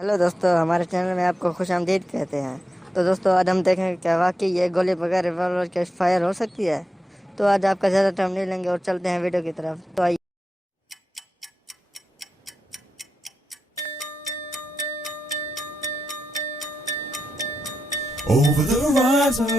हेलो दोस्तों, हमारे चैनल में आपको खुशामदीद कहते हैं। तो दोस्तों, आज हम देखेंगे क्या वाकई ये गोली बगैर रिवॉल्वर के फायर हो सकती है। तो आज आपका ज़्यादा टाइम नहीं लेंगे और चलते हैं वीडियो की तरफ। तो आइए। Over the horizon.